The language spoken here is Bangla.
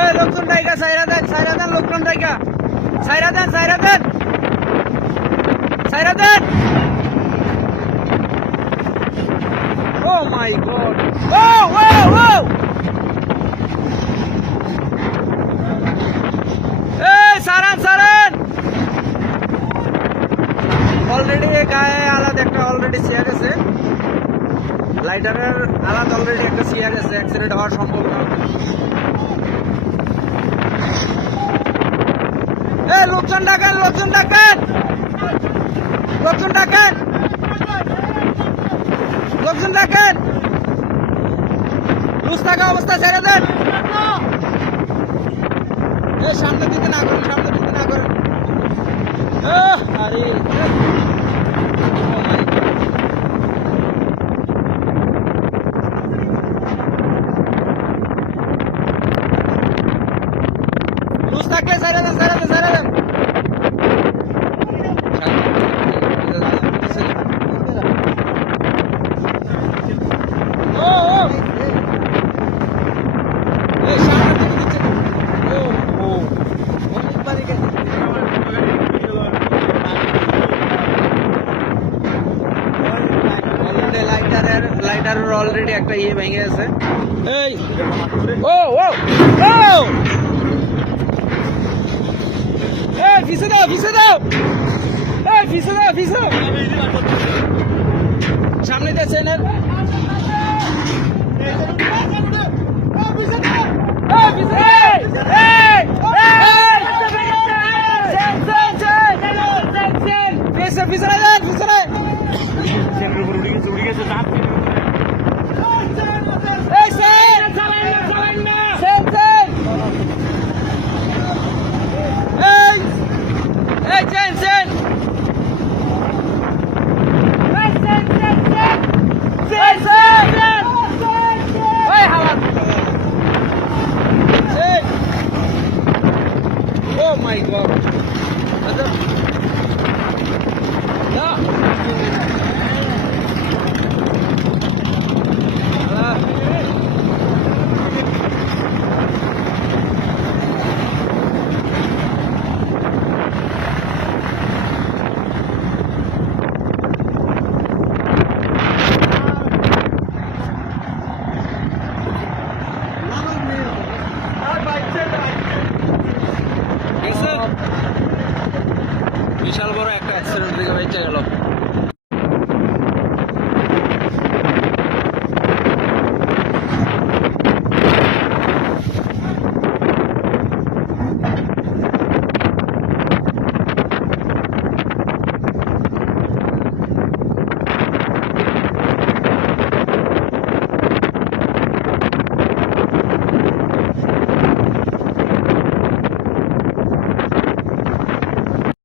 এই লোকজন ডাইকা সাইরা দেন লোকজন ডাইকা সাইরা দেন ও মাই গড ও এই সারান অলরেডি গায়ে আলাদা একটা অলরেডি সিয়া গেছে লাইটারের আলাদা অলরেডি একটা সিয়া গেছে অ্যাক্সিডেন্ট হওয়ার সম্ভাবনা এই লোকজন ডাকেন লুজ থাকা অবস্থা ছেড়ে দেন এই সামনে দিতে না করেন আরে লুজ থাকলে ছেড়ে দেন লাইটারের অলরেডি একটা ইয়ে ভেঙে আছে এই ও এই পিছে দাও সামনে দিয়েছেন পিছনে Oh my God! বিশাল বড় একটা অ্যাক্সিডেন্ট থেকে বেঁচে গেল।